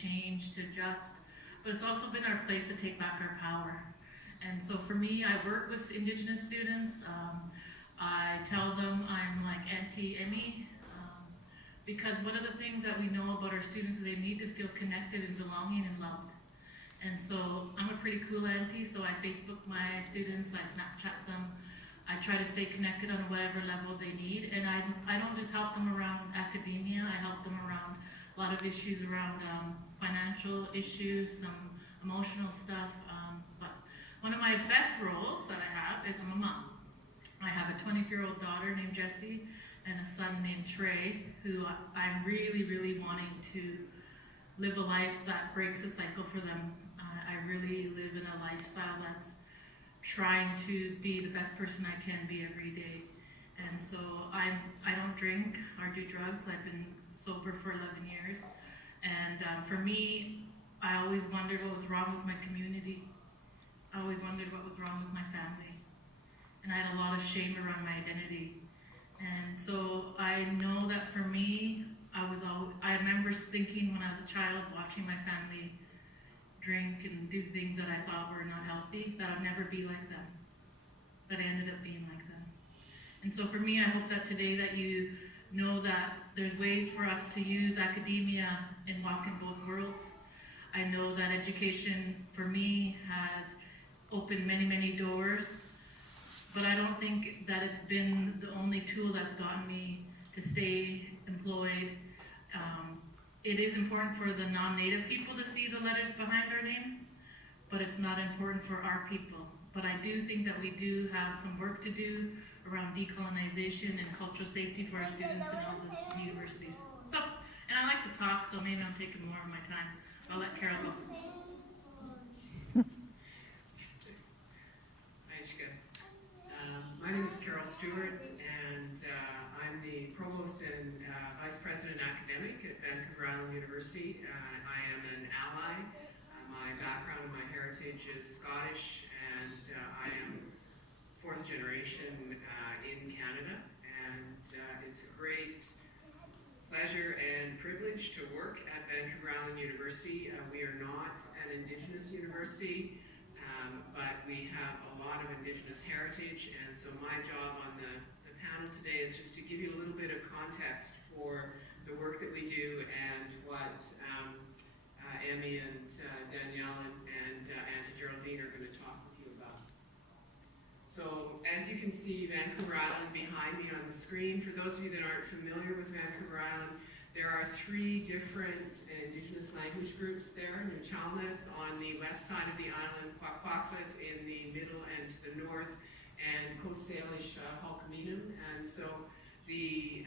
change, to adjust, but it's also been our place to take back our power. And so for me, I work with Indigenous students. I tell them I'm like Auntie Emmy, because one of the things that we know about our students is they need to feel connected and belonging and loved. And so I'm a pretty cool auntie, so I Facebook my students, I Snapchat them, I try to stay connected on whatever level they need, and I don't just help them around academia, I help them around a lot of issues around financial issues, some emotional stuff, but one of my best roles that I have is I'm a mom. I have a 20-year-old daughter named Jessie and a son named Trey, who I'm really, really wanting to live a life that breaks the cycle for them. I really live in a lifestyle that's trying to be the best person I can be every day. And so I don't drink or do drugs. I've been sober for 11 years. And for me, I always wondered what was wrong with my community. I always wondered what was wrong with my family. And I had a lot of shame around my identity. And so I know that for me, I remember thinking when I was a child, watching my family drink and do things that I thought were not healthy, that I'd never be like them. But I ended up being like them. And so for me, I hope that today that you know that there's ways for us to use academia and walk in both worlds. I know that education for me has opened many, many doors, but I don't think that it's been the only tool that's gotten me to stay employed. It is important for the non-native people to see the letters behind our name, but it's not important for our people. But I do think that we do have some work to do around decolonization and cultural safety for our students in all the universities. So, and I like to talk, so maybe I'm taking more of my time. I'll let Carol go. My name is Carol Stewart, and I'm the Provost and Vice President Academic at Vancouver Island University. I am an ally. My background and my heritage is Scottish, and I am fourth generation in Canada, and it's a great pleasure and privilege to work at Vancouver Island University. We are not an Indigenous university, but we have a lot of Indigenous heritage, and so my job on the panel today is just to give you a little bit of context for the work that we do and what Emmy and Danielle and Auntie Geraldine are going to talk with you about. So as you can see, Vancouver Island behind me on the screen. For those of you that aren't familiar with Vancouver Island, there are 3 different Indigenous language groups there. Nuu-chah-nulth on the west side of the island, Kwakwaka'wakw in the middle and to the north, and Coast Salish Halkminum. And so the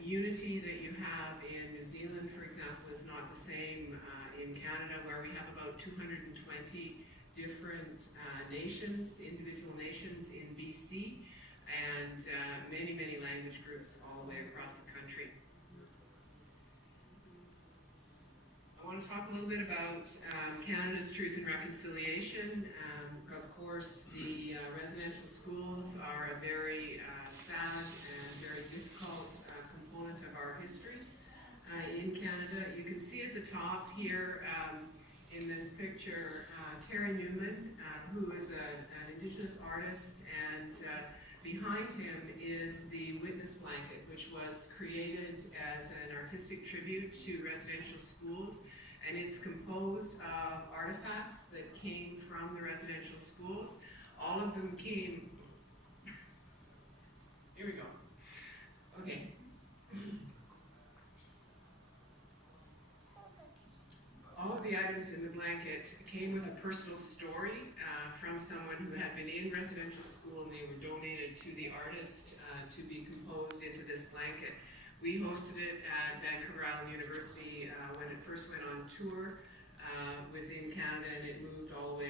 unity that you have in New Zealand, for example, is not the same in Canada, where we have about 220 different nations, individual nations in BC, and many, many language groups all the way across the country. I want to talk a little bit about Canada's Truth and Reconciliation. Of course, the residential schools are a very sad and very difficult component of our history in Canada. You can see at the top here in this picture Terry Newman, who is an Indigenous artist, and behind him is the Witness Blanket, which was created as an artistic tribute to residential schools, and it's composed of artifacts that came from the residential schools. All of them came, here we go, okay. All of the items in the blanket came with a personal story from someone who had been in residential school, and they were donated to the artist to be composed into this blanket. We hosted it at Vancouver Island University when it first went on tour within Canada, and it moved all the way